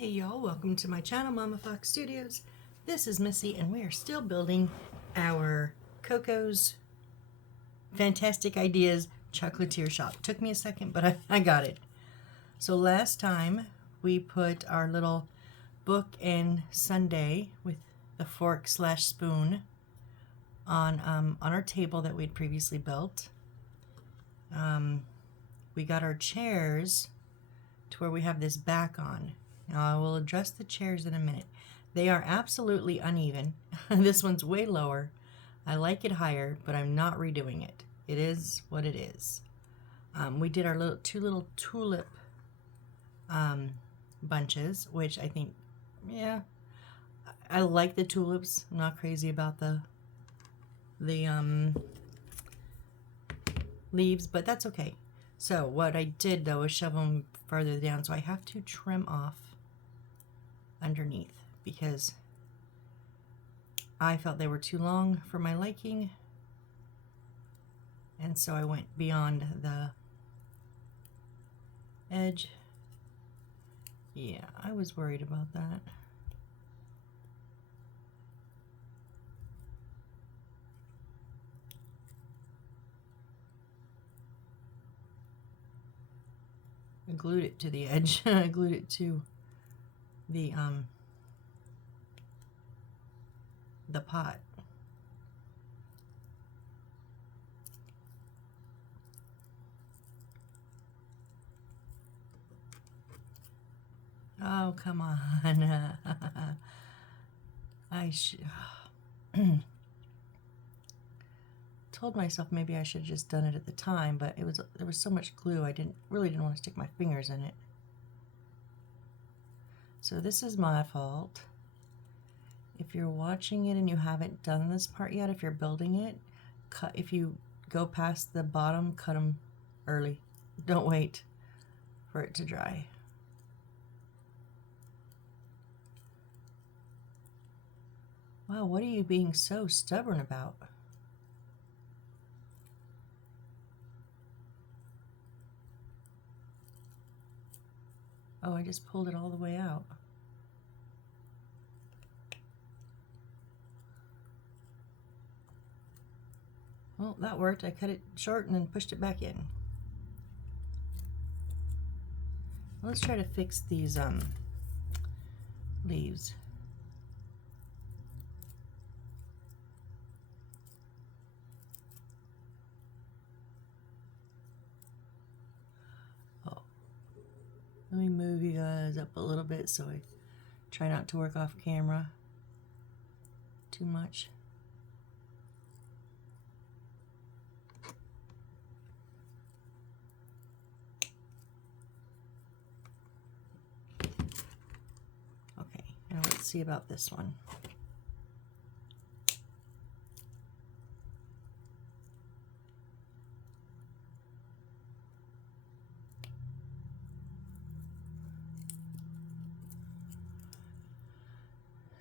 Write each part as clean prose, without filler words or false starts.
Hey y'all, welcome to my channel, Mama Fox Studios. This is Missy and we are still building our Coco's Fantastic Ideas Chocolatier Shop. Took me a second, but I got it. So last time we put our little book and sundae with the fork slash spoon on our table that we'd previously built. We got our chairs to where we have this back on. Now I will address the chairs in a minute. They are absolutely uneven. This one's way lower. I like it higher, but I'm not redoing it. It is what it is. We did our two little tulip bunches, which I think, yeah, I like the tulips. I'm not crazy about the leaves, but that's okay. So what I did though is shove them further down, so I have to trim off underneath because I felt they were too long for my liking, and so I went beyond the edge. Yeah, I was worried about that. I glued it to the edge. I glued it to the pot. Oh, come on. I told myself maybe I should have just done it at the time, but there was so much glue I really didn't want to stick my fingers in it. So this is my fault. If you're watching it and you haven't done this part yet, if you're building it, if you go past the bottom, cut them early. Don't wait for it to dry. Wow, what are you being so stubborn about? Oh, I just pulled it all the way out. Well, that worked. I cut it short and then pushed it back in. Let's try to fix these leaves. Oh, let me move you guys up a little bit so I try not to work off camera too much. Okay, now let's see about this one.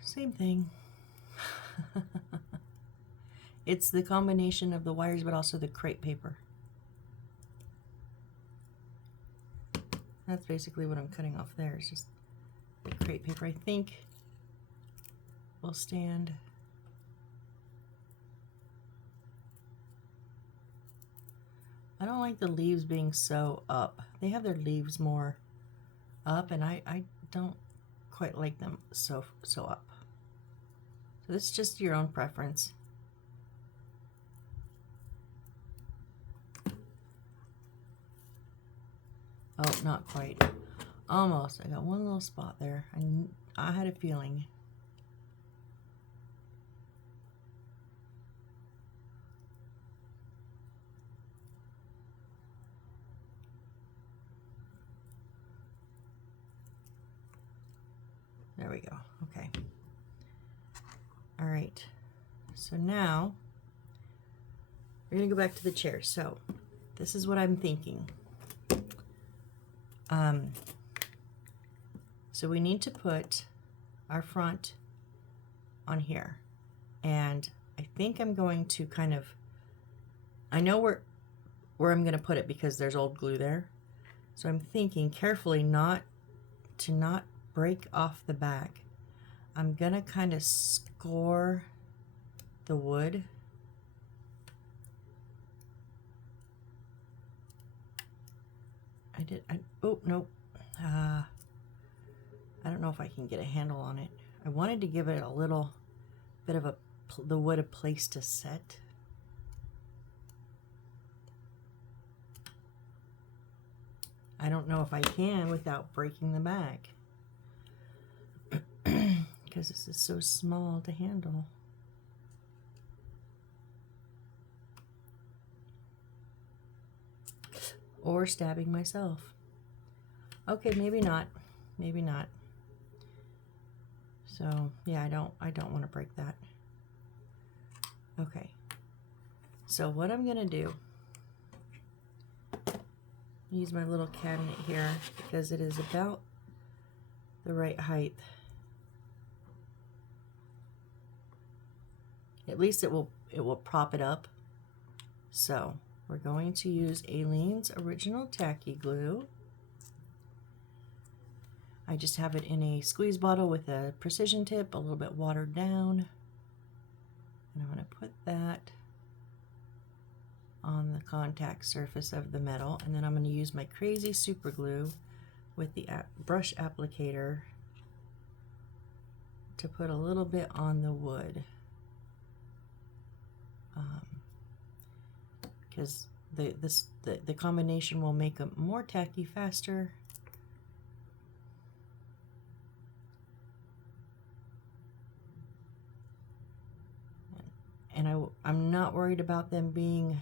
Same thing. It's the combination of the wires but also the crepe paper. That's basically what I'm cutting off there. It's just the crepe paper. I think will stand. I don't like the leaves being so up. They have their leaves more up, and I don't quite like them so up. So this is just your own preference. Oh, not quite. Almost. I got one little spot there. I had a feeling. There we go. Okay. All right. So now we're going to go back to the chair. So this is what I'm thinking. So we need to put our front on here. And I think I'm going to kind of, I know where I'm going to put it because there's old glue there. So I'm thinking carefully not break off the back, I'm gonna kind of score the wood. Oh, nope. I don't know if I can get a handle on it. I wanted to give it a little bit of the wood a place to set. I don't know if I can without breaking the back because this is so small to handle. Or stabbing myself. Okay, maybe not. Maybe not. So yeah, I don't want to break that. Okay. So what I'm gonna do, use my little cabinet here because it is about the right height. At least it will prop it up. So we're going to use Aleene's Original Tacky Glue. I just have it in a squeeze bottle with a precision tip, a little bit watered down. And I'm going to put that on the contact surface of the metal. And then I'm going to use my Crazy Super Glue with the brush applicator to put a little bit on the wood. Because the combination will make them more tacky faster. And I'm not worried about them being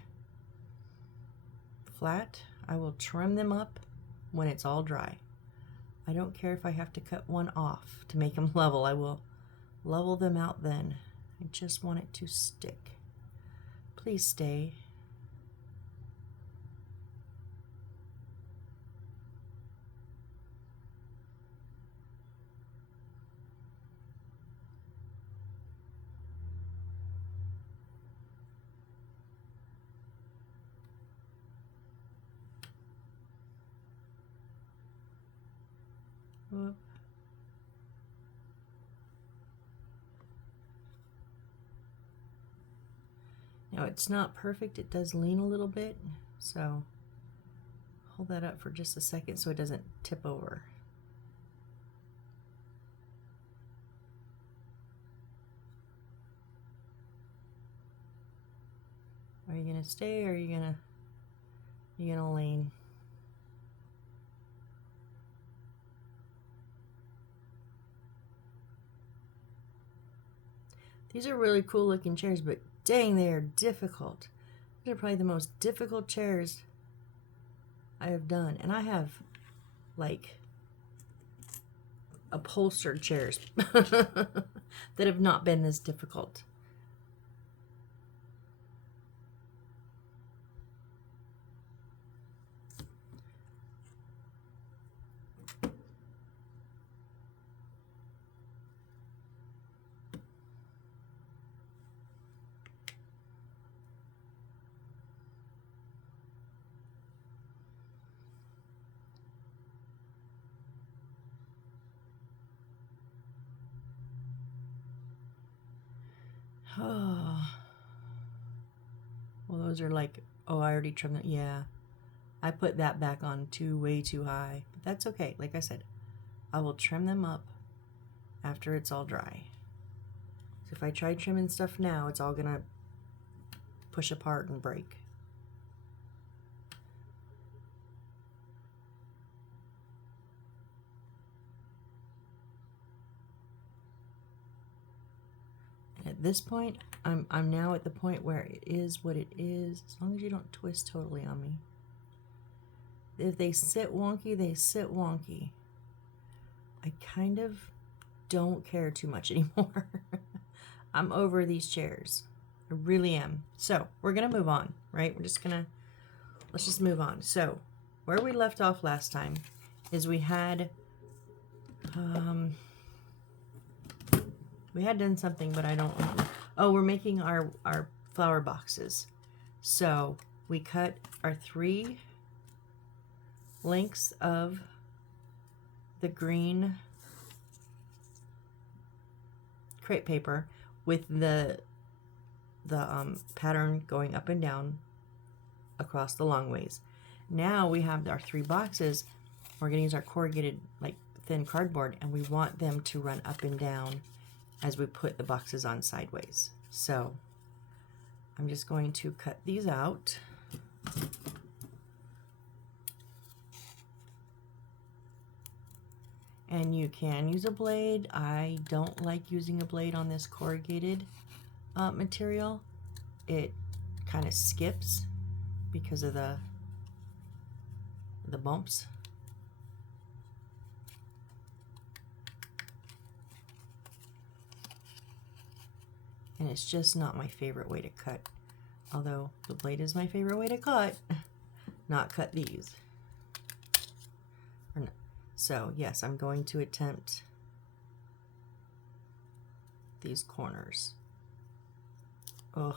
flat. I will trim them up when it's all dry. I don't care if I have to cut one off to make them level. I will level them out then. I just want it to stick. Please stay. Whoop. Now it's not perfect, it does lean a little bit, so hold that up for just a second so it doesn't tip over. Are you gonna stay or are you gonna lean? These are really cool looking chairs, but dang, they are difficult. These are probably the most difficult chairs I have done. And I have like upholstered chairs that have not been this difficult. Oh, well, those are like, oh, I already trimmed it. Yeah, I put that back on way too high, but that's okay. Like I said, I will trim them up after it's all dry. So if I try trimming stuff now, it's all gonna push apart and break. At this point, I'm now at the point where it is what it is, as long as you don't twist totally on me. If they sit wonky, they sit wonky. I kind of don't care too much anymore. I'm over these chairs. I really am. So we're gonna move on, right? Let's just move on. So where we left off last time is we had done something, but I don't remember. Oh, we're making our flower boxes. So we cut our 3 lengths of the green crepe paper with the pattern going up and down across the long ways. Now we have our 3 boxes. We're going to use our corrugated, like, thin cardboard, and we want them to run up and down as we put the boxes on sideways. So I'm just going to cut these out. And you can use a blade. I don't like using a blade on this corrugated material. It kind of skips because of the bumps. And it's just not my favorite way to cut. Although the blade is my favorite way to cut, not cut these. Or no. So yes, I'm going to attempt these corners. Ugh.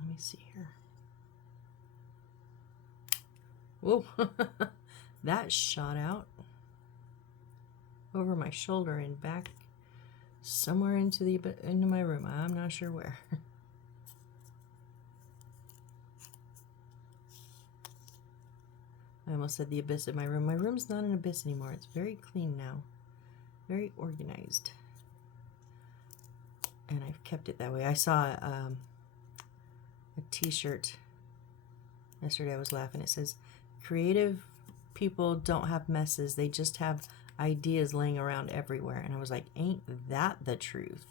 Let me see here. Whoa, that shot out over my shoulder and back somewhere into my room. I'm not sure where. I almost said the abyss of my room. My room's not an abyss anymore. It's very clean now, very organized, and I've kept it that way. I saw a t-shirt yesterday. I was laughing. It says, "Creative people don't have messes, they just have ideas laying around everywhere." And I was like, ain't that the truth?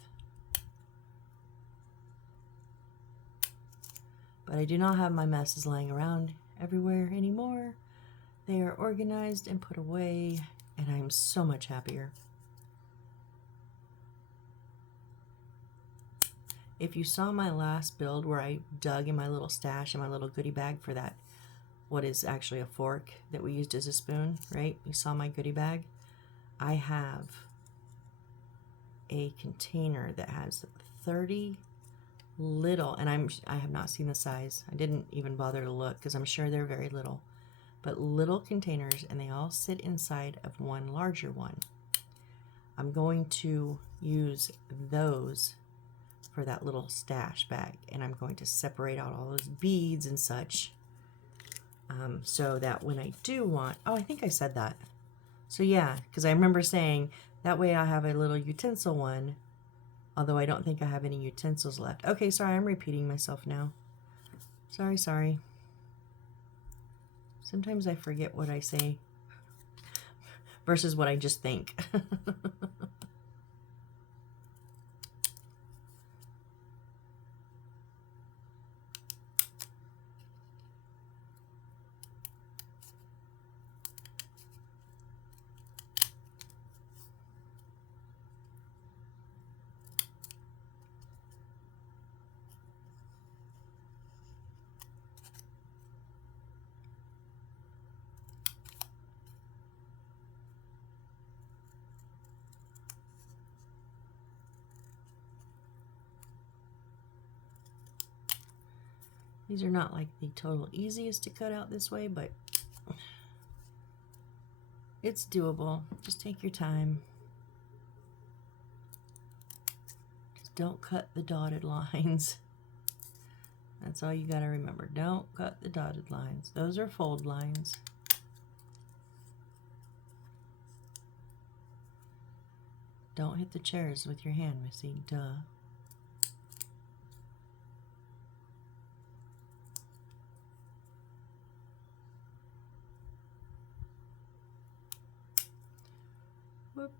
But I do not have my messes laying around everywhere anymore. They are organized and put away, and I'm so much happier. If you saw my last build where I dug in my little stash in my little goodie bag for that, what is actually a fork that we used as a spoon, right? You saw my goodie bag. I have a container that has 30 little, and I have not seen the size. I didn't even bother to look because I'm sure they're very little, but little containers, and they all sit inside of one larger one. I'm going to use those for that little stash bag, and I'm going to separate out all those beads and such, so that when I do want, oh, I think I said that. So yeah, because I remember saying that way I have a little utensil one, although I don't think I have any utensils left. Okay, sorry, I'm repeating myself now. Sorry. Sometimes I forget what I say versus what I just think. These are not like the total easiest to cut out this way, but it's doable. Just take your time. Just don't cut the dotted lines. That's all you got to remember. Don't cut the dotted lines. Those are fold lines. Don't hit the chairs with your hand, Missy. Duh. Whoop.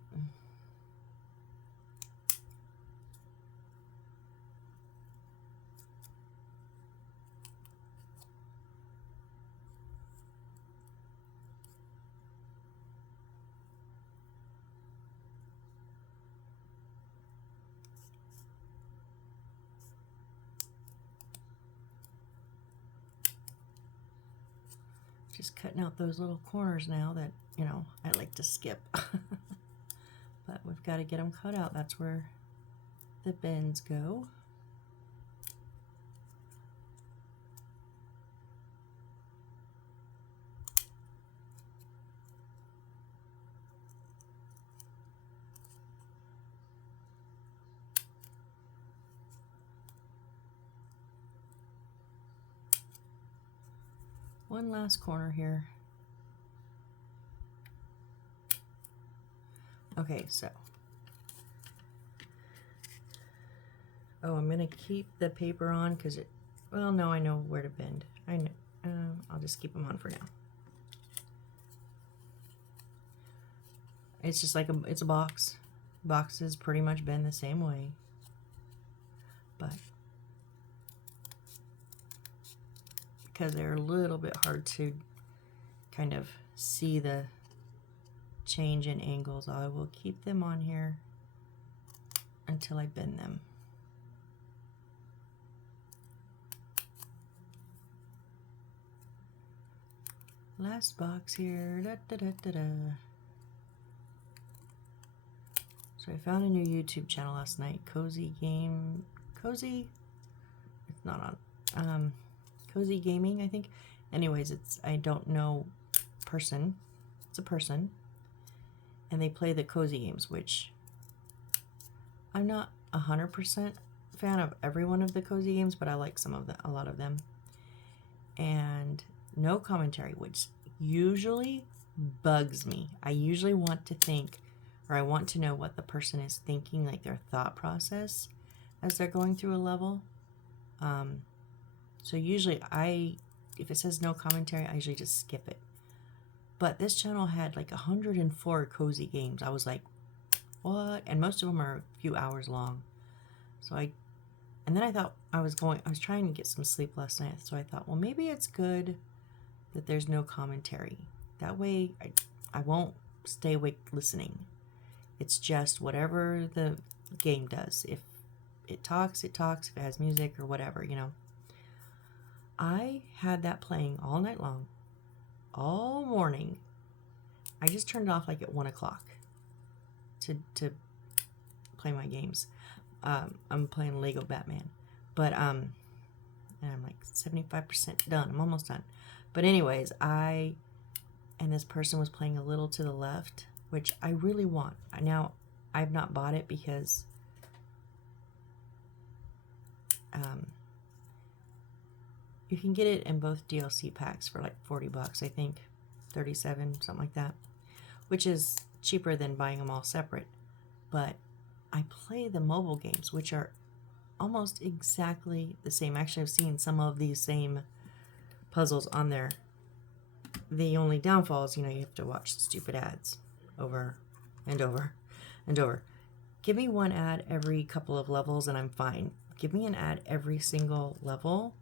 Just cutting out those little corners now that, you know, I like to skip. But we've got to get them cut out. That's where the bends go. One last corner here. Okay, so. Oh, I'm going to keep the paper on because it, well, no, I know where to bend. I know. I'll just keep them on for now. It's just like it's a box. Boxes pretty much bend the same way. But because they're a little bit hard to kind of see the change in angles, I will keep them on here until I bend them. Last box here. Da, da, da, da, da. So I found a new YouTube channel last night. Cozy Game. Cozy? It's not on. Cozy Gaming, I think. Anyways, it's, I don't know person. It's a person. And they play the cozy games, which I'm not 100% fan of every one of the cozy games, but I like some of the, a lot of them. And no commentary, which usually bugs me. I usually want to think, or I want to know what the person is thinking, like their thought process as they're going through a level. So usually if it says no commentary, I usually just skip it. But this channel had like 104 cozy games. I was like, what? And most of them are a few hours long. So and then I thought I was trying to get some sleep last night. So I thought, well, maybe it's good that there's no commentary. That way I won't stay awake listening. It's just whatever the game does. If it talks, it talks. If it has music or whatever, you know. I had that playing all night long, all morning. I just turned it off like at 1 o'clock to play my games. I'm playing Lego Batman, but and I'm like 75% done. I'm almost done. But anyways, and this person was playing a little to the left, which I really want. Now, I've not bought it because you can get it in both DLC packs for like 40 bucks, I think, 37, something like that, which is cheaper than buying them all separate. But I play the mobile games, which are almost exactly the same. Actually, I've seen some of these same puzzles on there. The only downfall is, you know, you have to watch the stupid ads over and over and over. Give me one ad every couple of levels and I'm fine. Give me an ad every single level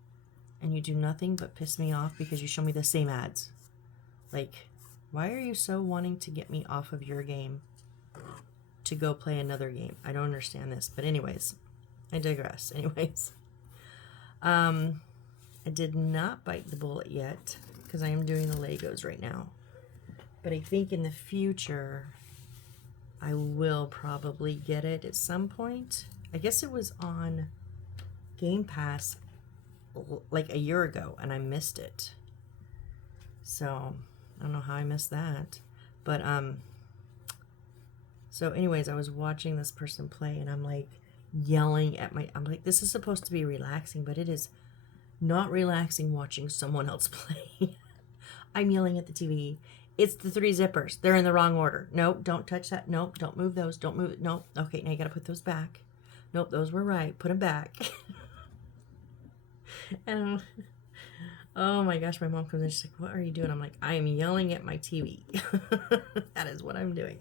and you do nothing but piss me off because you show me the same ads. Like, why are you so wanting to get me off of your game to go play another game? I don't understand this. But anyways, I digress. Anyways, I did not bite the bullet yet because I am doing the Legos right now. But I think in the future, I will probably get it at some point. I guess it was on Game Pass like a year ago and I missed it. So I don't know how I missed that. But so anyways, I was watching this person play and I'm like yelling at I'm like, this is supposed to be relaxing, but it is not relaxing watching someone else play. I'm yelling at the TV It's the 3 zippers. They're in the wrong order. Nope, don't touch that. Nope, don't move those. Don't move it. Nope. Okay, now you gotta put those back. Nope, those were right. Put them back. And oh my gosh, my mom comes in. She's like, "What are you doing?" I'm like, "I am yelling at my TV." That is what I'm doing.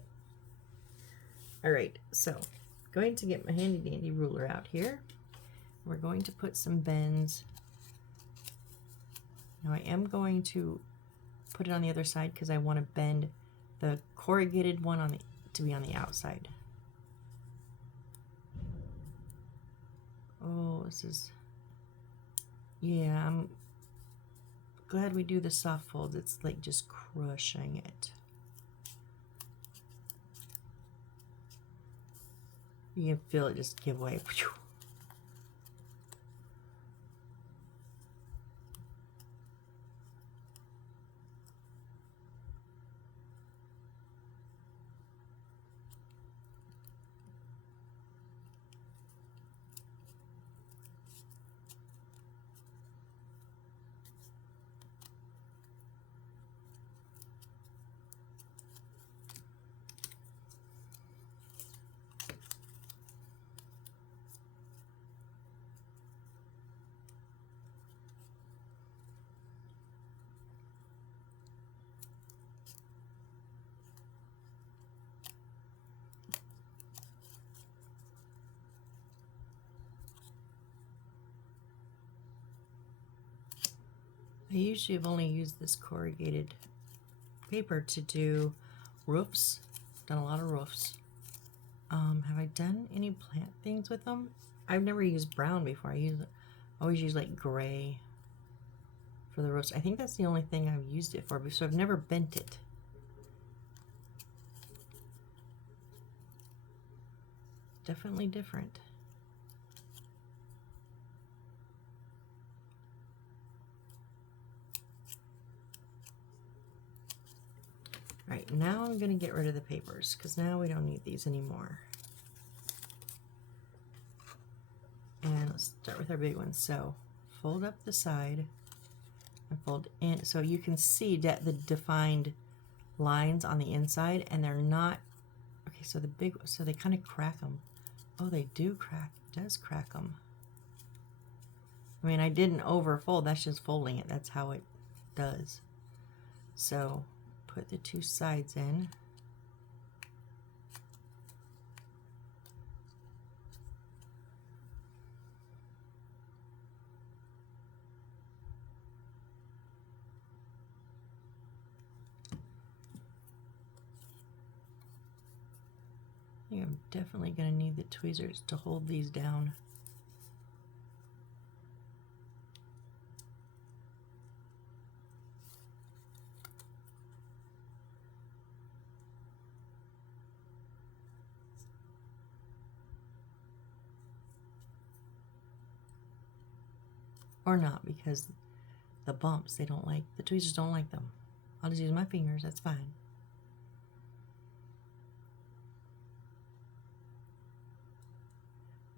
All right, so going to get my handy dandy ruler out here. We're going to put some bends. Now I am going to put it on the other side because I want to bend the corrugated one on the to be on the outside. Oh, this is, yeah, I'm glad we do the soft folds. It's like just crushing it. You can feel it just give way. I usually have only used this corrugated paper to do roofs. Done a lot of roofs. Have I done any plant things with them? I've never used brown before. I always use like gray for the roofs. I think that's the only thing I've used it for, so I've never bent it. Definitely different. All right, now I'm going to get rid of the papers because now we don't need these anymore. And let's start with our big ones. So fold up the side and fold in so you can see that the defined lines on the inside, and they're not okay. So the big, so they kind of crack them. Oh, they do crack. It does crack them. I mean, I didn't overfold. That's just folding it. That's how it does. So put the two sides in. I'm definitely going to need the tweezers to hold these down. Or not, because the bumps, they don't like, the tweezers don't like them. I'll just use my fingers, that's fine.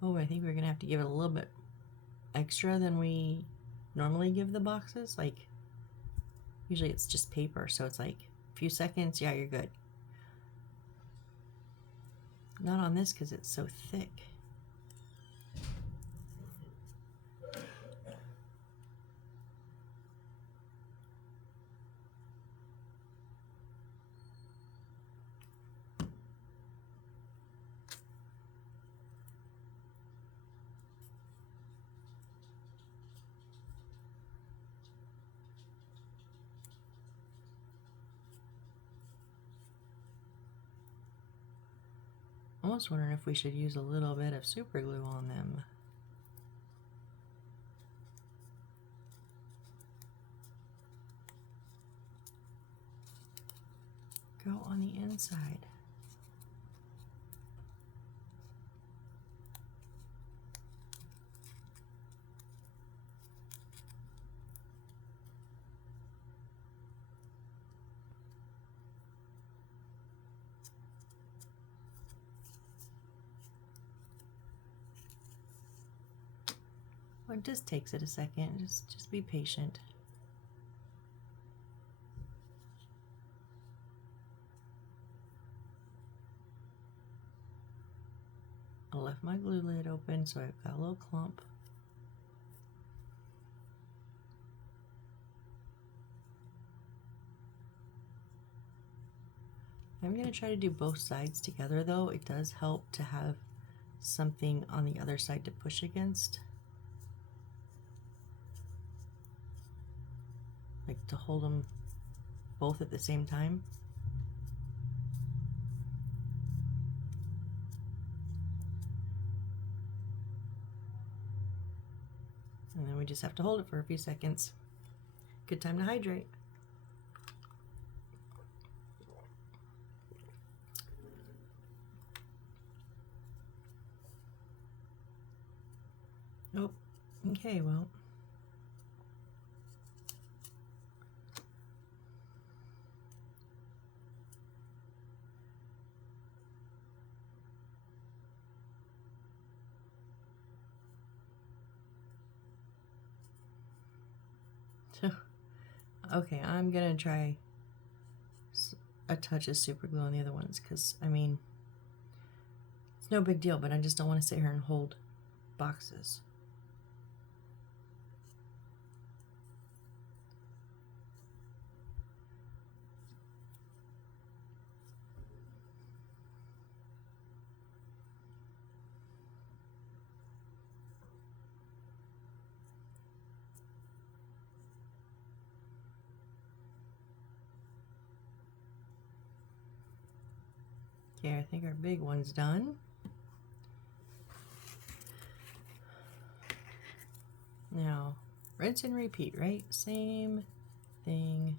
Oh, I think we're gonna have to give it a little bit extra than we normally give the boxes. Like, usually it's just paper, so it's like a few seconds, yeah, you're good. Not on this because it's so thick. Almost wondering if we should use a little bit of super glue on them. Go on the inside. Well, it just takes it a second. Just be patient. left my glue lid open, so I've got a little clump. I'm going to try to do both sides together though. It does help to have something on the other side to push against. Like to hold them both at the same time. And then we just have to hold it for a few seconds. Good time to hydrate. Oh, okay, well. Okay, I'm gonna try a touch of super glue on the other ones because, I mean, it's no big deal, but I just don't want to sit here and hold boxes. Okay, I think our big one's done. Now, rinse and repeat, right? Same thing.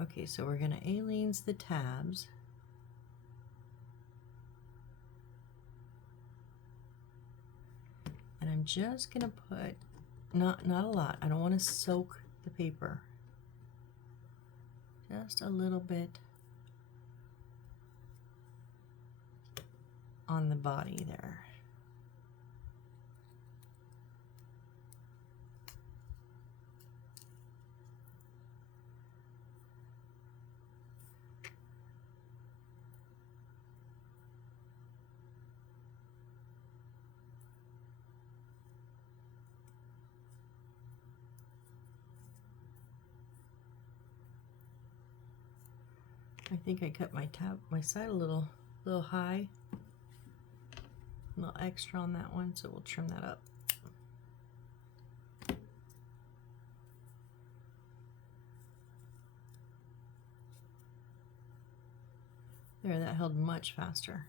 Okay, so we're going to Aleene's the tabs. And I'm just going to put, not a lot, I don't want to soak the paper. Just a little bit on the body there. I think I cut my side a little high, a little extra on that one, so we'll trim that up. There, that held much faster.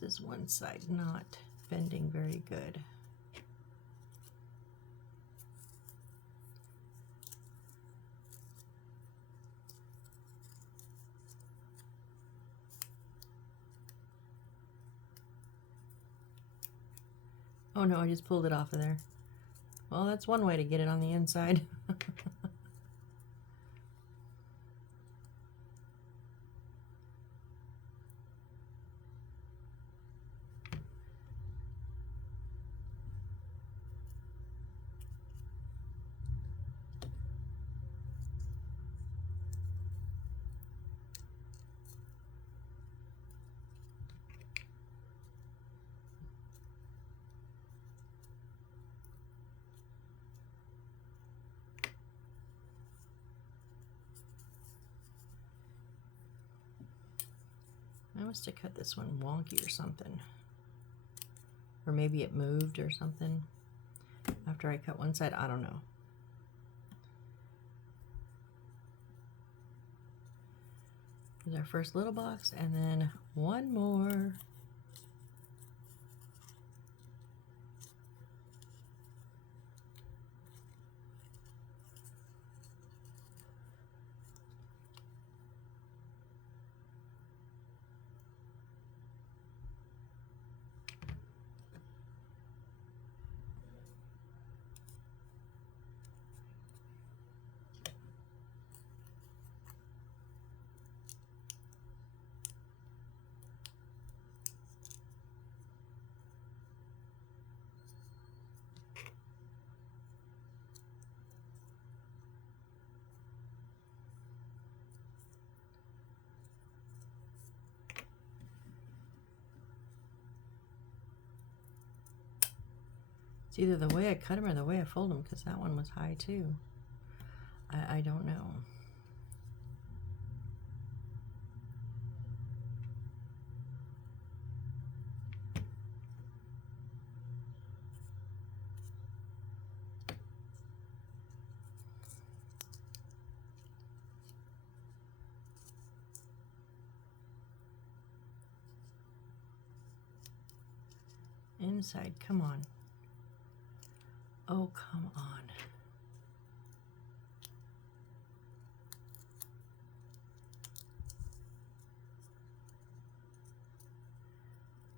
This is one side not bending very good. Oh no, I just pulled it off of there. Well, that's one way to get it on the inside. I must have cut this one wonky or something. Or maybe it moved or something after I cut one side. I don't know. Here's our first little box, and then one more. It's either the way I cut them or the way I fold them, because that one was high too. I don't know. Inside, come on. Oh, come on.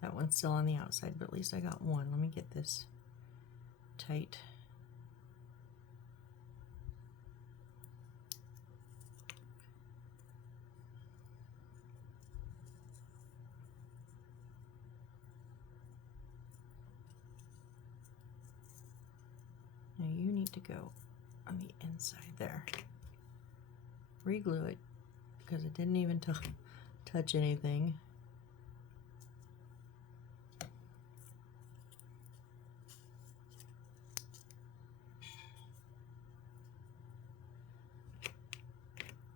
That one's still on the outside, but at least I got one. Let me get this tight. Now you need to go on the inside there. Reglue it, because it didn't even touch anything.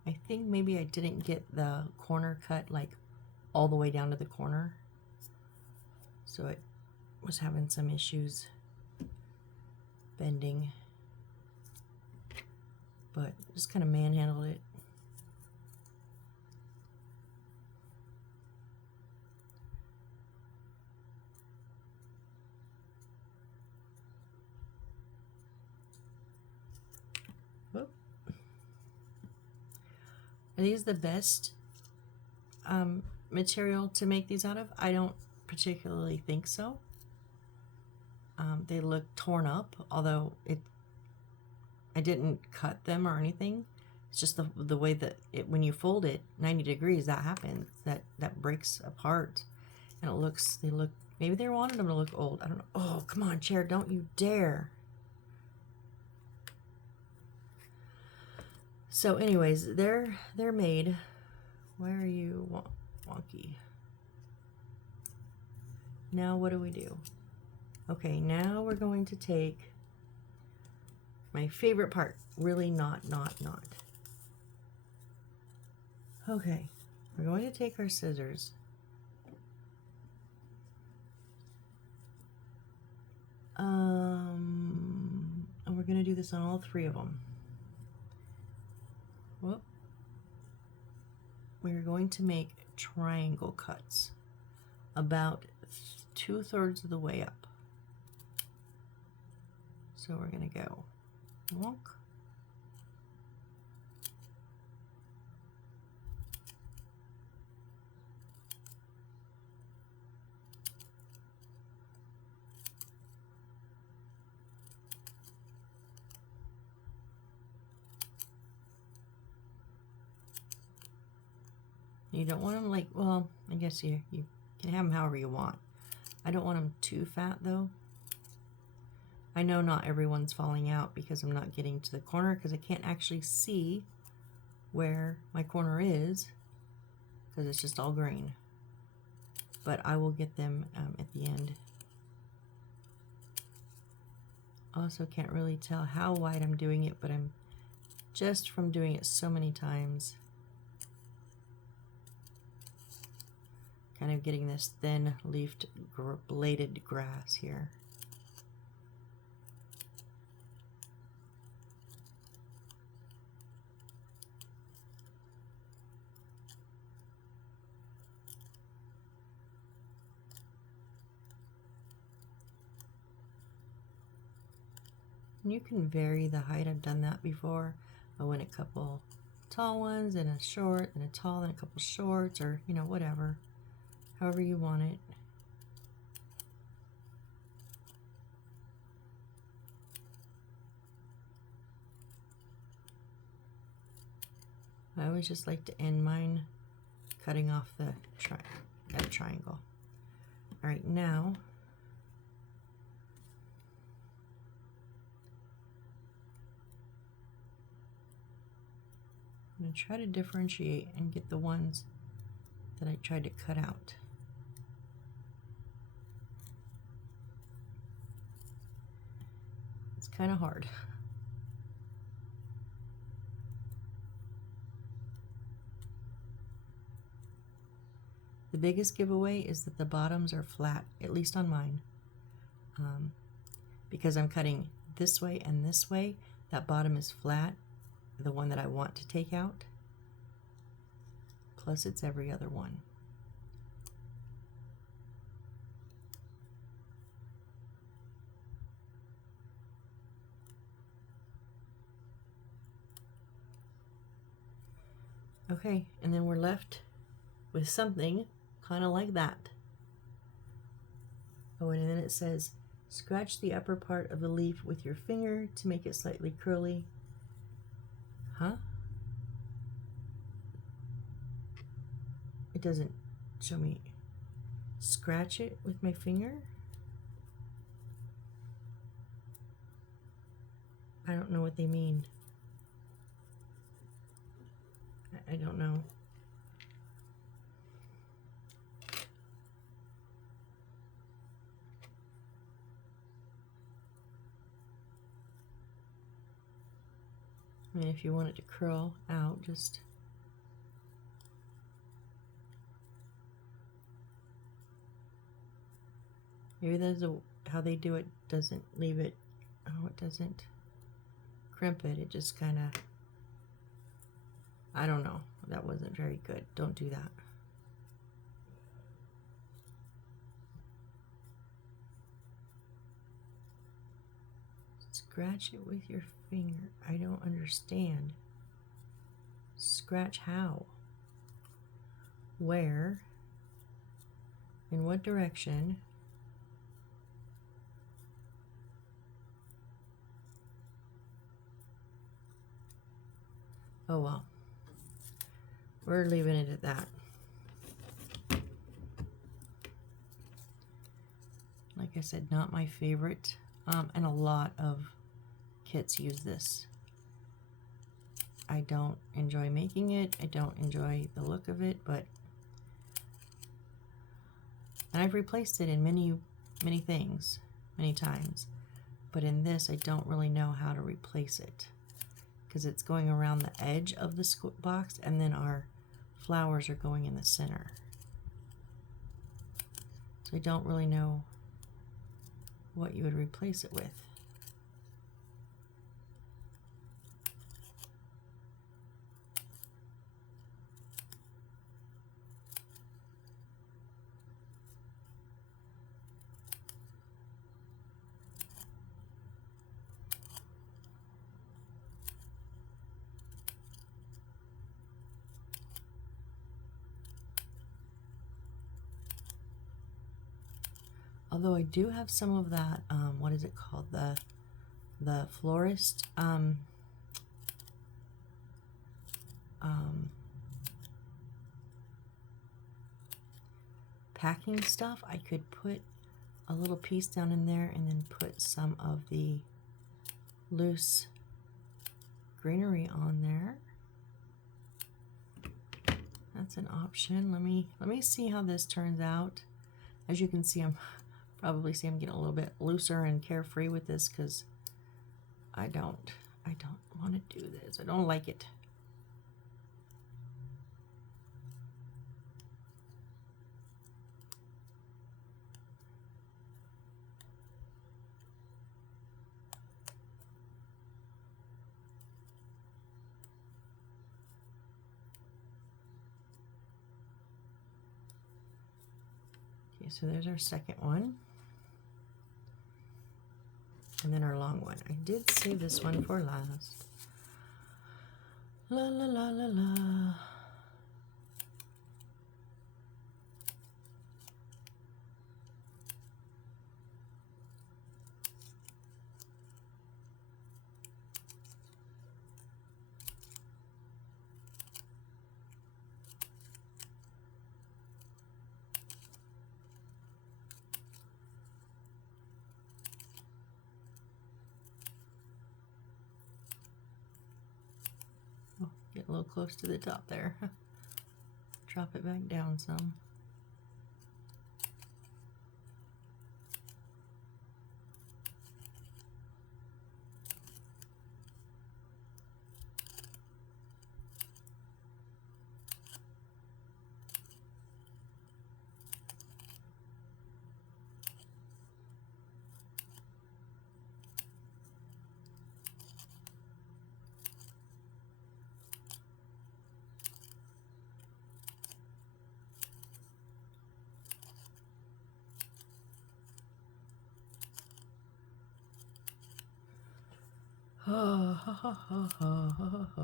I think maybe I didn't get the corner cut like all the way down to the corner, so it was having some issues bending, but just kind of manhandled it. Whoop. Are these the best material to make these out of? I don't particularly think so. They look torn up, although I didn't cut them or anything. It's just the way that when you fold it 90 degrees, that happens. That breaks apart, and they look. Maybe they wanted them to look old. I don't know. Oh, come on, chair! Don't you dare! So, anyways, they're made. Why are you wonky? Now what do we do? Okay, now we're going to take my favorite part. Really not. Okay, we're going to take our scissors. And we're going to do this on all three of them. Whoop. We're going to make triangle cuts about 2/3 of the way up. So we're going to go wonk. You don't want them like, well, I guess you can have them however you want. I don't want them too fat though. I know not everyone's falling out because I'm not getting to the corner because I can't actually see where my corner is because it's just all green. But I will get them at the end. Also can't really tell how wide I'm doing it, but I'm just from doing it so many times. Kind of getting this thin leafed bladed grass here. And you can vary the height. I've done that before. I went a couple tall ones and a short and a tall and a couple shorts, or you know, whatever. However you want it. I always just like to end mine cutting off the triangle. All right, now I'm going to try to differentiate and get the ones that I tried to cut out. kind of hard. The biggest giveaway is that the bottoms are flat, at least on mine. Because I'm cutting this way and this way, that bottom is flat, the one that I want to take out. Plus it's every other one. Okay, and then we're left with something kind of like that. Oh, and then it says, scratch the upper part of the leaf with your finger to make it slightly curly. Huh? It doesn't show me. Scratch it with my finger? I don't know what they mean. I don't know. I mean, if you want it to curl out, just maybe that's how they do it. Doesn't leave it. Oh, it doesn't crimp it. It just kind of. I don't know. That wasn't very good. Don't do that. Scratch it with your finger. I don't understand. Scratch how? Where? In what direction? Oh well. We're leaving it at that. Like I said, not my favorite. And a lot of kits use this. I don't enjoy making it. I don't enjoy the look of it, but and I've replaced it in many things, many times. But in this, I don't really know how to replace it because it's going around the edge of the box, and then our flowers are going in the center. So I don't really know what you would replace it with. Although I do have some of that, what is it called? The florist packing stuff. I could put a little piece down in there and then put some of the loose greenery on there. That's an option. Let me see how this turns out. As you can see, I'm getting a little bit looser and carefree with this because I don't want to do this. I don't like it. Okay, so there's our second one. And then our long one. I did save this one for last. La la la la la. Get a little close to the top there. Drop it back down some. Oh, ha, ha, ha, ha, ha, ha.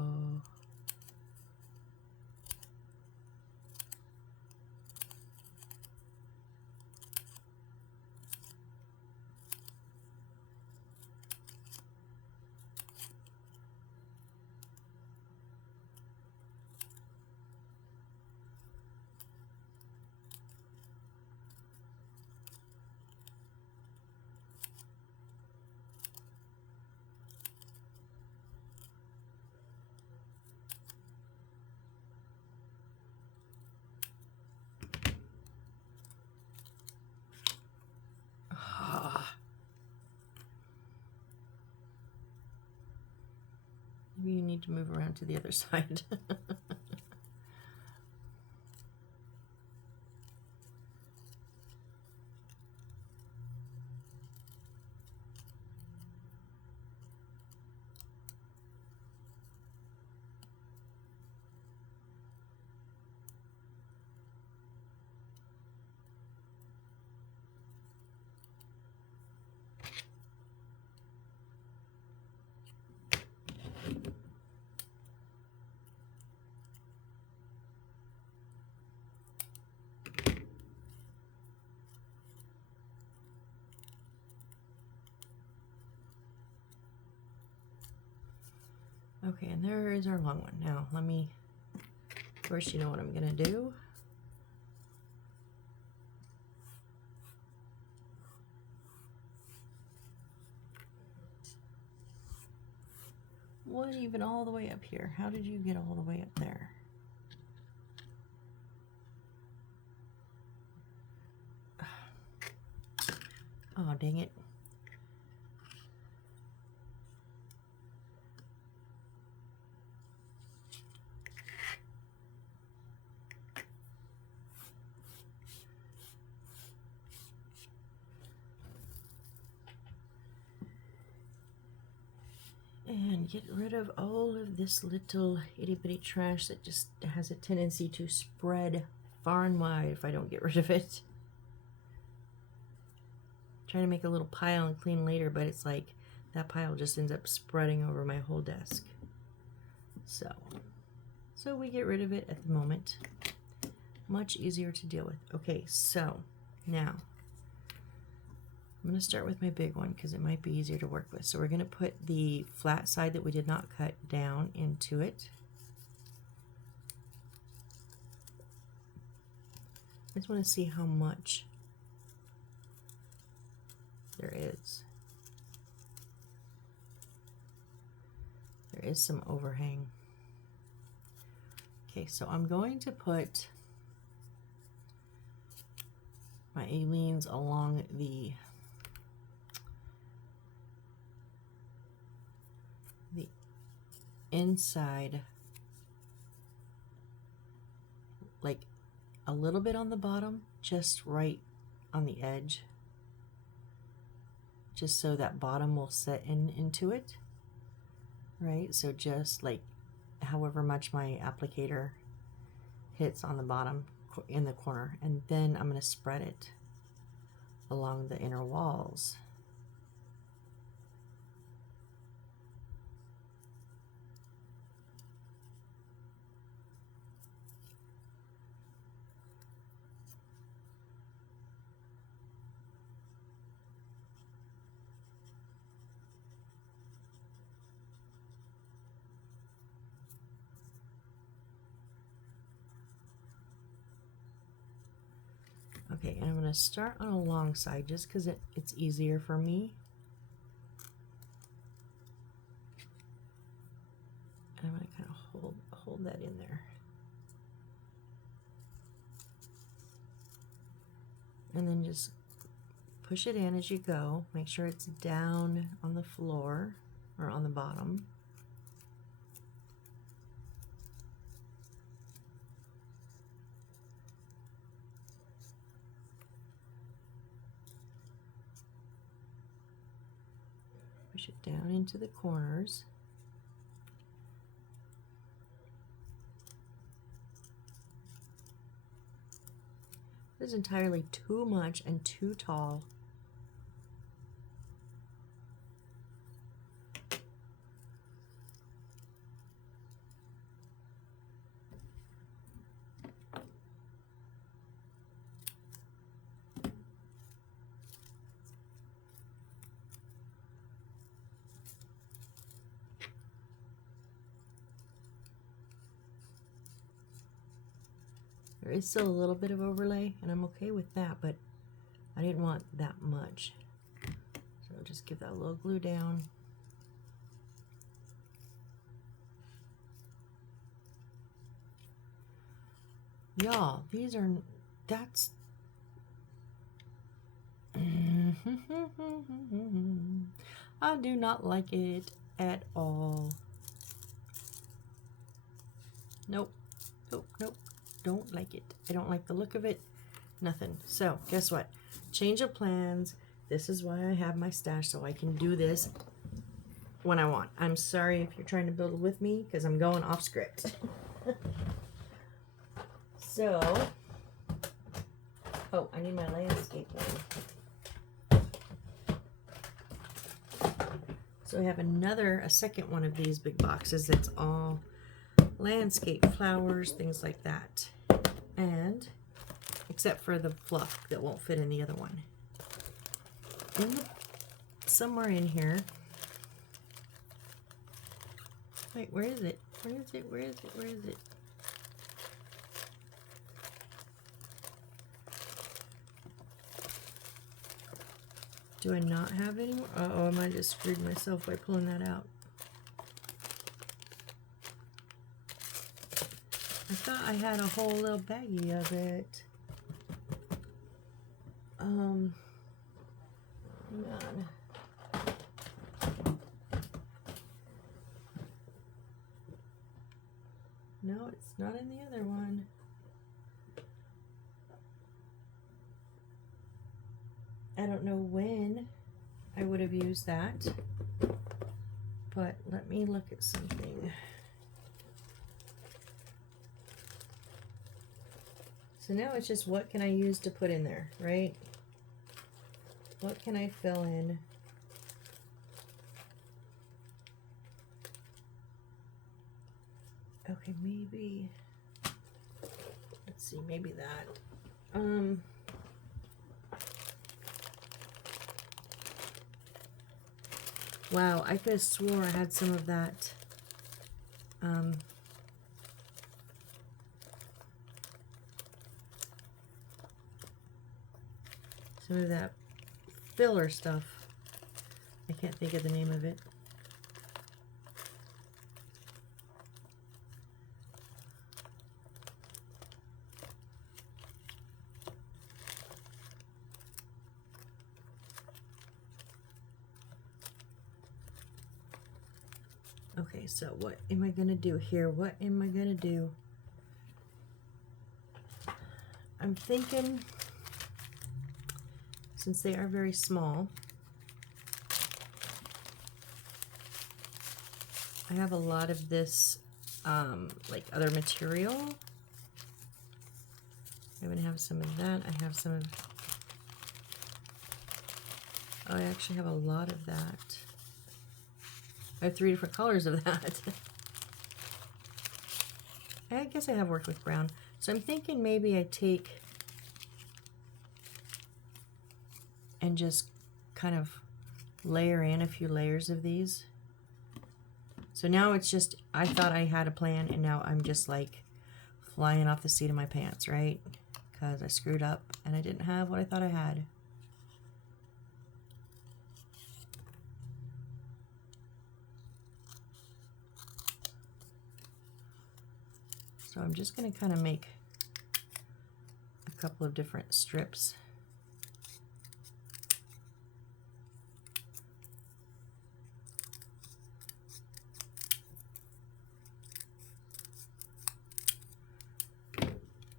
Maybe you need to move around to the other side. Okay, and there is our long one. Now, let me, first, you know what I'm gonna do? What, even all the way up here? How did you get all the way up there? Oh, dang it. And get rid of all of this little itty bitty trash that just has a tendency to spread far and wide if I don't get rid of it. Try to make a little pile and clean later, but it's like that pile just ends up spreading over my whole desk. So we get rid of it at the moment. Much easier to deal with. Okay, so now I'm going to start with my big one because it might be easier to work with. So we're going to put the flat side that we did not cut down into it. I just want to see how much there is. There is some overhang. Okay, so I'm going to put my A-leans along the inside, like a little bit on the bottom, just right on the edge, just so that bottom will set into it, right? So just like however much my applicator hits on the bottom in the corner, and then I'm going to spread it along the inner walls. Okay, and I'm going to start on a long side just because it's easier for me. And I'm going to kind of hold that in there. And then just push it in as you go. Make sure it's down on the floor or on the bottom. Push it down into the corners. This is entirely too much and too tall. There is still a little bit of overlay, and I'm okay with that, but I didn't want that much. So I'll just give that a little glue down. Y'all, these are, that's, I do not like it at all. Nope, nope, nope, don't like it. I don't like the look of it, nothing. So guess what? Change of plans. This is why I have my stash, so I can do this when I want. I'm sorry if you're trying to build with me, because I'm going off script. So, oh, I need my landscape one. So I have a second one of these big boxes that's all landscape, flowers, things like that. And, except for the fluff that won't fit in the other one. Somewhere in here. Wait, where is it? Where is it? Where is it? Where is it? Do I not have any more? Uh-oh, I might have just screwed myself by pulling that out. I thought I had a whole little baggie of it. Hang on. No, it's not in the other one. I don't know when I would have used that, but let me look at something. So now it's just, what can I use to put in there, right? What can I fill in? Okay, maybe, let's see, maybe that. Wow, I could have swore I had some of that. Some of that filler stuff. I can't think of the name of it. Okay, so what am I gonna do here? What am I gonna do? I'm thinking, since they are very small, I have a lot of this like other material. I'm gonna have some of that. I have some of, oh, I actually have a lot of that. I have 3 different colors of that. I guess I have worked with brown. So I'm thinking maybe I take and just kind of layer in a few layers of these. So now it's just, I thought I had a plan, and now I'm just like flying off the seat of my pants, right? Because I screwed up and I didn't have what I thought I had. So I'm just going to kind of make a couple of different strips.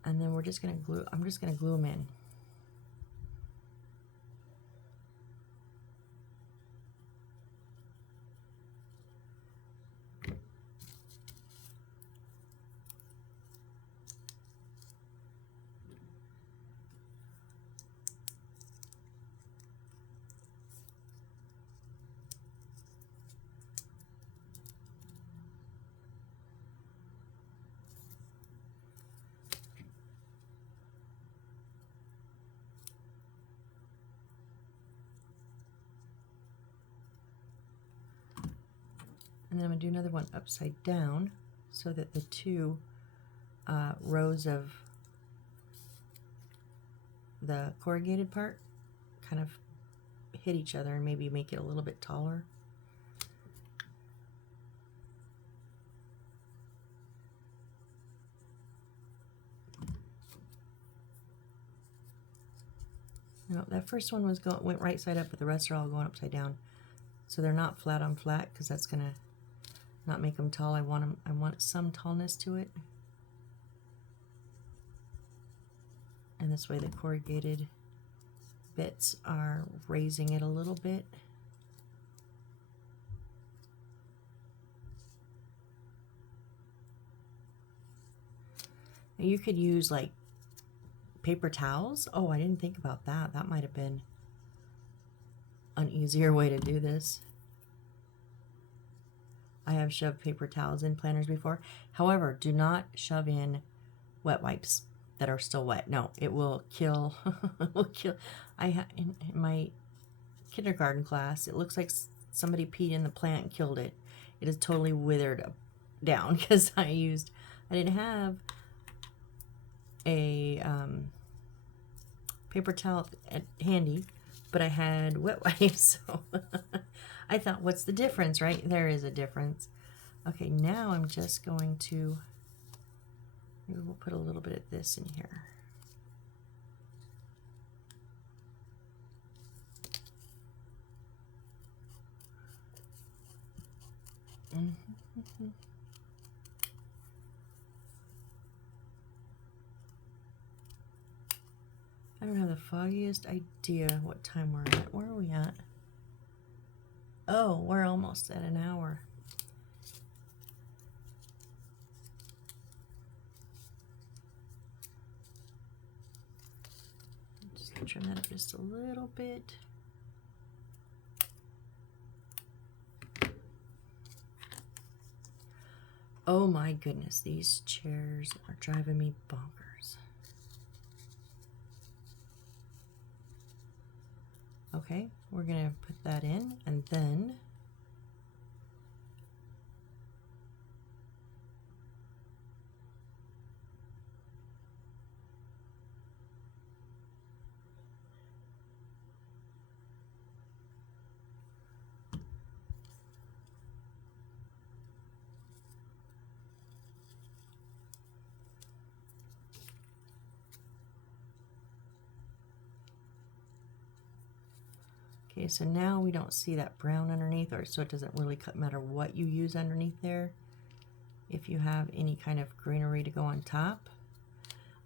And then we're just going to glue, I'm just going to glue them in. And then I'm going to do another one upside down so that the 2 rows of the corrugated part kind of hit each other and maybe make it a little bit taller. No, that first one went right side up, but the rest are all going upside down. So they're not flat on flat because that's gonna not make them tall. I want some tallness to it. And this way the corrugated bits are raising it a little bit. Now you could use like paper towels. Oh, I didn't think about that. That might have been an easier way to do this. I have shoved paper towels in planners before. However, do not shove in wet wipes that are still wet. No, it will kill. It will kill. In my kindergarten class, it looks like somebody peed in the plant and killed it. It is totally withered down because I didn't have a paper towel handy, but I had wet wipes, so I thought, what's the difference, right? There is a difference. Okay, now I'm just going to, maybe we'll put a little bit of this in here. I don't have the foggiest idea what time we're at. Where are we at? Oh, we're almost at an hour. Just gonna trim that up just a little bit. Oh my goodness, these chairs are driving me bonkers. Okay, we're gonna put that in, and then okay, so now we don't see that brown underneath, or so it doesn't really matter what you use underneath there. If you have any kind of greenery to go on top.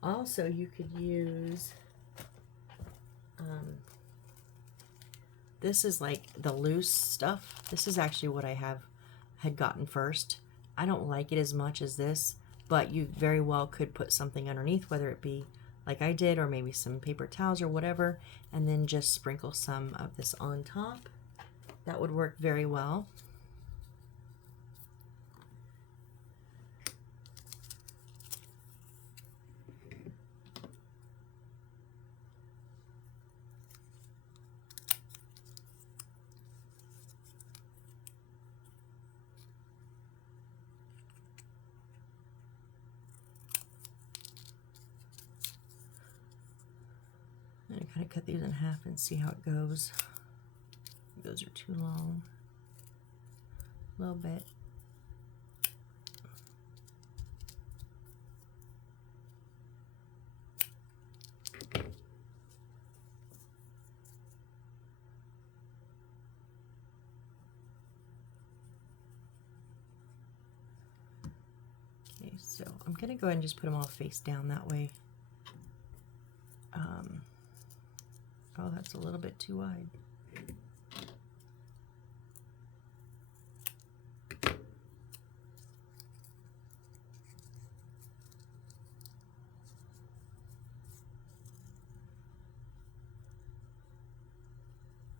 Also, you could use, this is like the loose stuff. This is actually what I had gotten first. I don't like it as much as this, but you very well could put something underneath, whether it be like I did, or maybe some paper towels or whatever, and then just sprinkle some of this on top. That would work very well. I'm gonna kind of cut these in half and see how it goes. Those are too long. A little bit. Okay, so I'm gonna go ahead and just put them all face down that way. Oh, that's a little bit too wide.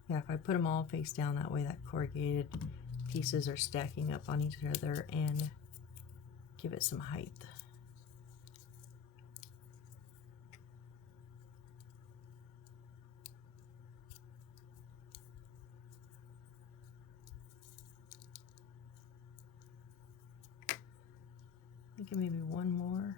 Yeah, if I put them all face down that way, that corrugated pieces are stacking up on each other and give it some height. I think maybe one more.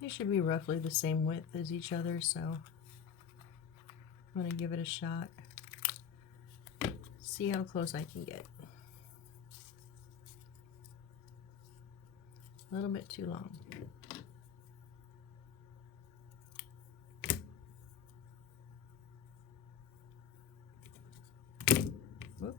They should be roughly the same width as each other, so I'm going to give it a shot. See how close I can get. A little bit too long. Whoop.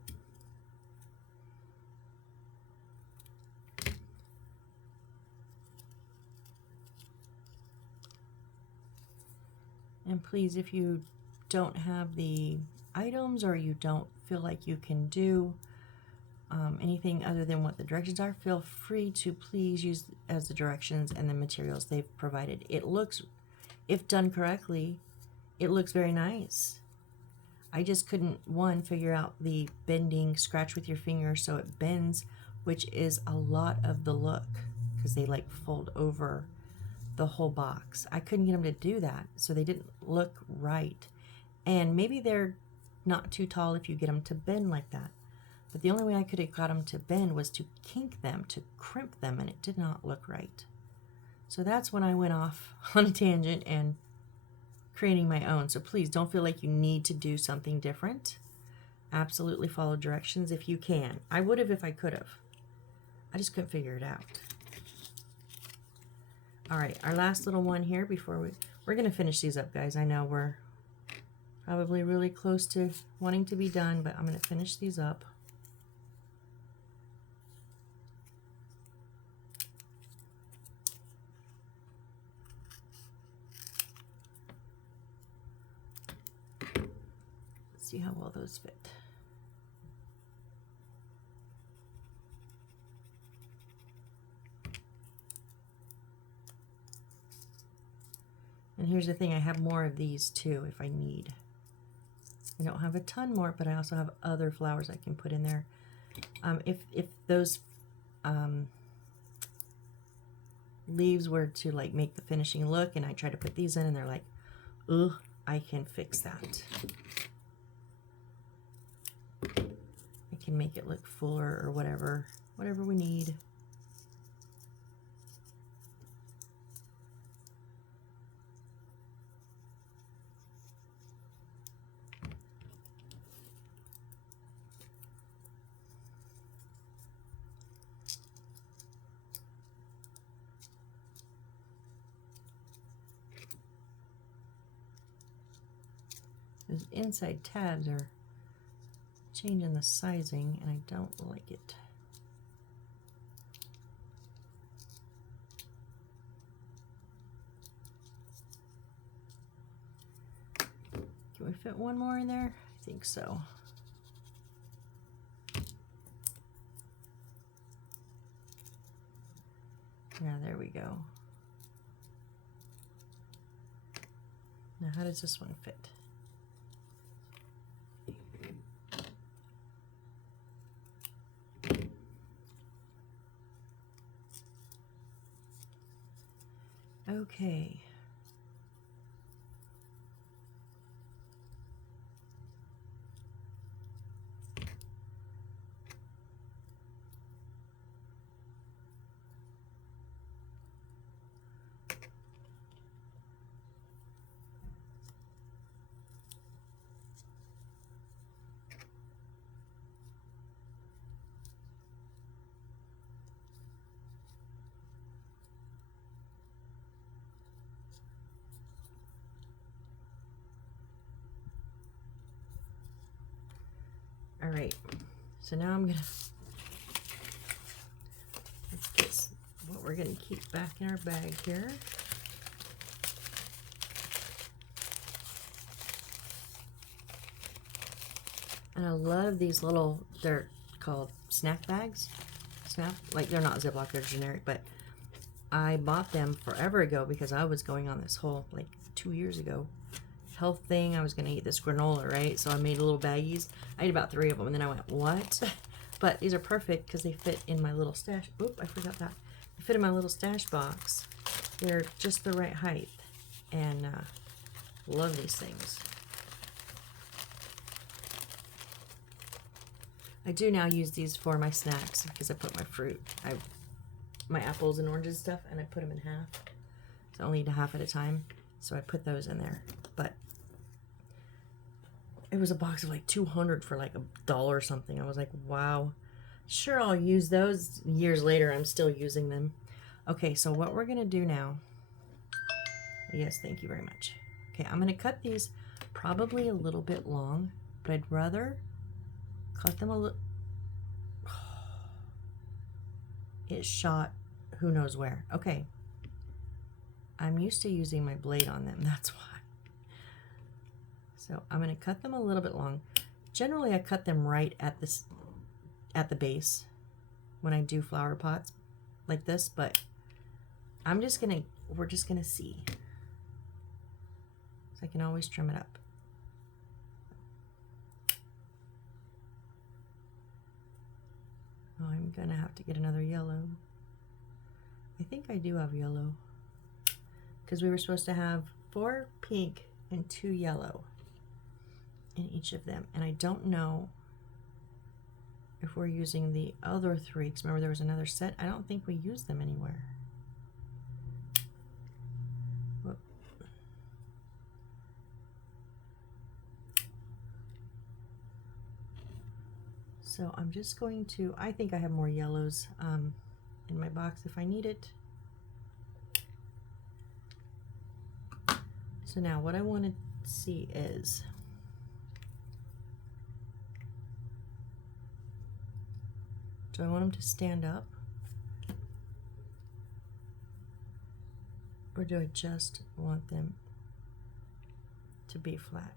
And please, if you don't have the items or you don't feel like you can do anything other than what the directions are, feel free to please use as the directions and the materials they've provided. It looks, if done correctly, it looks very nice. I just couldn't, one, figure out the bending, scratch with your finger so it bends, which is a lot of the look because they like fold over the whole box. I couldn't get them to do that, so they didn't look right. And maybe they're not too tall if you get them to bend like that. But the only way I could have got them to bend was to kink them, to crimp them, and it did not look right. So that's when I went off on a tangent and creating my own. So please don't feel like you need to do something different. Absolutely follow directions if you can. I would have if I could have. I just couldn't figure it out. All right, our last little one here before we're going to finish these up, guys. I know we're probably really close to wanting to be done, but I'm going to finish these up. See how well those fit. And here's the thing, I have more of these too if I need. I don't have a ton more, but I also have other flowers I can put in there. If those leaves were to like make the finishing look and I try to put these in and they're like, ugh, I can fix that. I can make it look fuller or whatever we need. Those inside tabs are changing the sizing and I don't like it. Can we fit one more in there? I think so. Yeah, there we go. Now how does this one fit? Okay. All right, so now I'm gonna, let's get what we're gonna keep back in our bag here. And I love these little, they're called snack bags. Like they're not Ziploc, they're generic, but I bought them forever ago because I was going on this whole, like 2 years ago, health thing. I was going to eat this granola, right? So I made little baggies. I ate about 3 of them, and then I went, what? But these are perfect because they fit in my little stash. Oop, I forgot that. They fit in my little stash box. They're just the right height, and love these things. I do now use these for my snacks because I put my fruit, my apples and oranges and stuff, and I put them in half. only half at a time. So I put those in there. But it was a box of like 200 for like $1 or something. I was like, wow. Sure, I'll use those. Years later, I'm still using them. Okay, so what we're going to do now. Yes, thank you very much. Okay, I'm going to cut these probably a little bit long, but I'd rather cut them a little. It shot who knows where. Okay. I'm used to using my blade on them, that's why. So I'm going to cut them a little bit long. Generally, I cut them right at the base when I do flower pots like this, but we're just gonna see. So I can always trim it up. Oh, I'm gonna have to get another yellow. I think I do have yellow, because we were supposed to have 4 pink and 2 yellow in each of them, and I don't know if we're using the other 3, because remember there was another set. I don't think we used them anywhere. Whoop. So I'm just going to, I think I have more yellows in my box if I need it. So now what I want to see is, do I want them to stand up? Or do I just want them to be flat?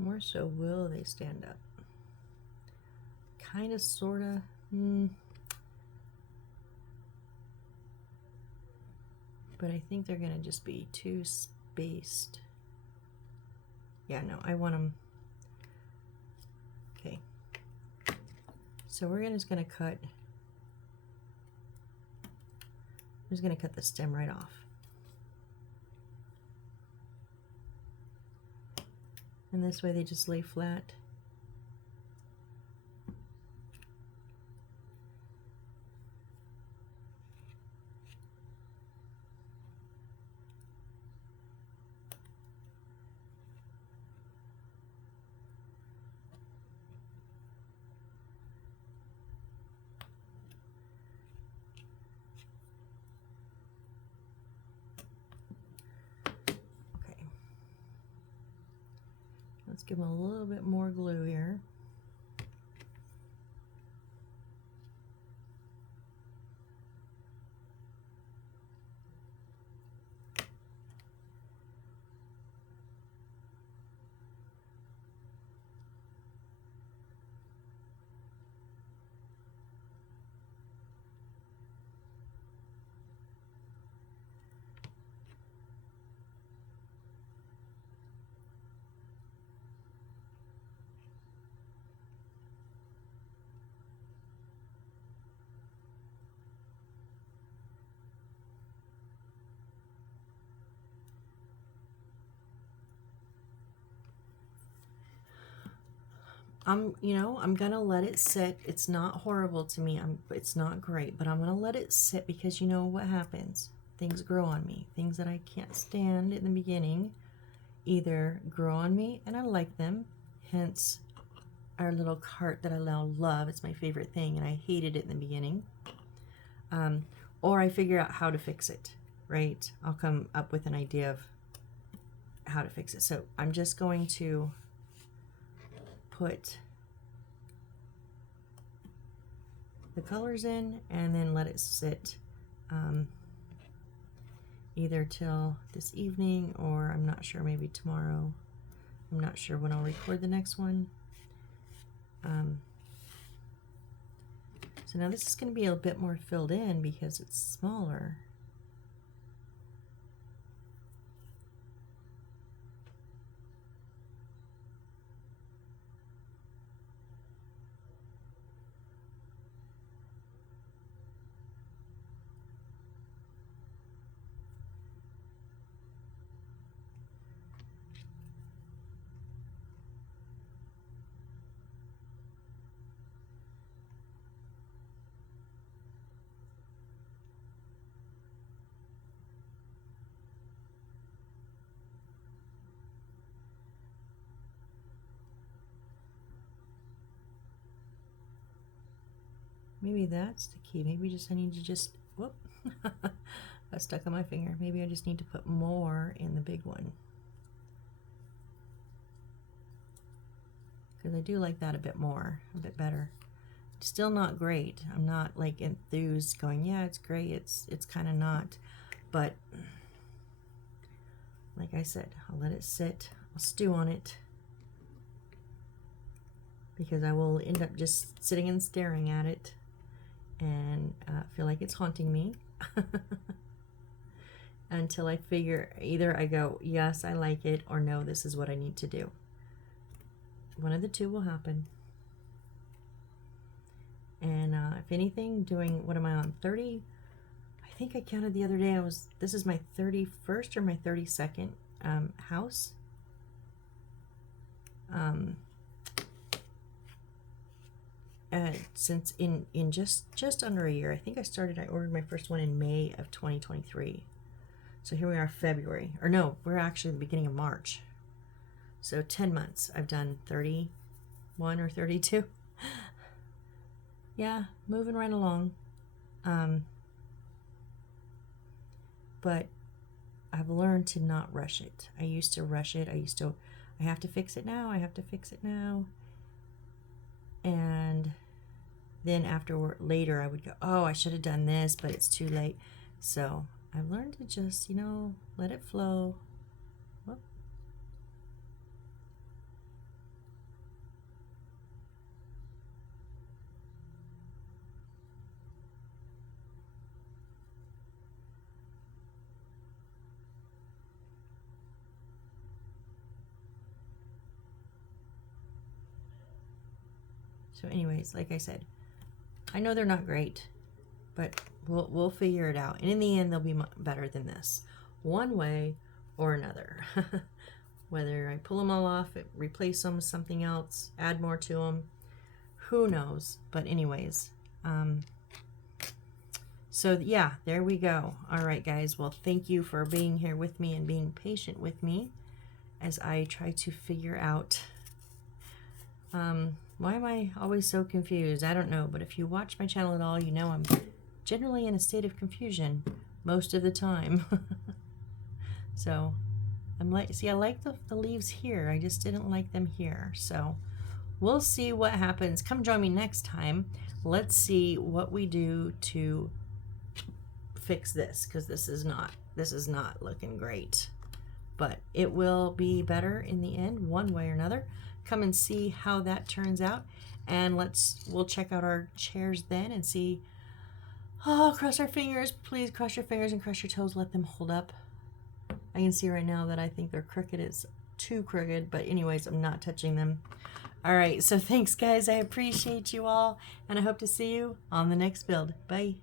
More so, will they stand up? Kind of, sort of. But I think they're going to just be too spaced. Yeah, no, I want them. Okay. So we're just going to cut. I'm just going to cut the stem right off. And this way they just lay flat. Let's give them a little bit more glue here. I'm gonna let it sit. It's not horrible to me. It's not great, but I'm gonna let it sit, because you know what happens. Things grow on me. Things that I can't stand in the beginning either grow on me and I like them. Hence our little cart that I now love. It's my favorite thing, and I hated it in the beginning. Or I figure out how to fix it, right? I'll come up with an idea of how to fix it. So I'm just going to put the colors in and then let it sit either till this evening, or I'm not sure, maybe tomorrow. I'm not sure when I'll record the next one. So now this is going to be a bit more filled in because it's smaller. Maybe that's the key. Maybe I need to just, whoop, got stuck on my finger. Maybe I just need to put more in the big one. Because I do like that a bit more, a bit better. Still not great. I'm not like enthused going, yeah, it's great. It's kind of not. But like I said, I'll let it sit. I'll stew on it. Because I will end up just sitting and staring at it and feel like it's haunting me until I figure either I go, yes, I like it, or no, this is what I need to do. One of the two will happen. And if anything, doing, what am I on, 30? I think I counted the other day, this is my 31st or my 32nd house. Since in just under a year. I think I ordered my first one in May of 2023. So here we are, February, or no, we're actually the beginning of March. So 10 months. I've done 31 or 32. Yeah, moving right along. But I've learned to not rush it. I used to rush it. I have to fix it now. I have to fix it now. And then later I would go, oh, I should have done this, but it's too late. So I've learned to just, let it flow. Whoop. So anyways, like I said, I know they're not great, but we'll figure it out. And in the end, they'll be better than this, one way or another. Whether I pull them all off, replace them with something else, add more to them, who knows? But anyways, so yeah, there we go. All right, guys. Well, thank you for being here with me and being patient with me as I try to figure out why am I always so confused? I don't know, but if you watch my channel at all, you know I'm generally in a state of confusion most of the time. So I'm like, see, I like the leaves here. I just didn't like them here. So we'll see what happens. Come join me next time. Let's see what we do to fix this, because this is not looking great. But it will be better in the end, one way or another. Come and see how that turns out, and we'll check out our chairs then and see. Oh, cross our fingers. Please cross your fingers and cross your toes. Let them hold up. I can see right now that I think they're crooked. It's too crooked, but anyways, I'm not touching them. All right, so thanks, guys. I appreciate you all, and I hope to see you on the next build. Bye.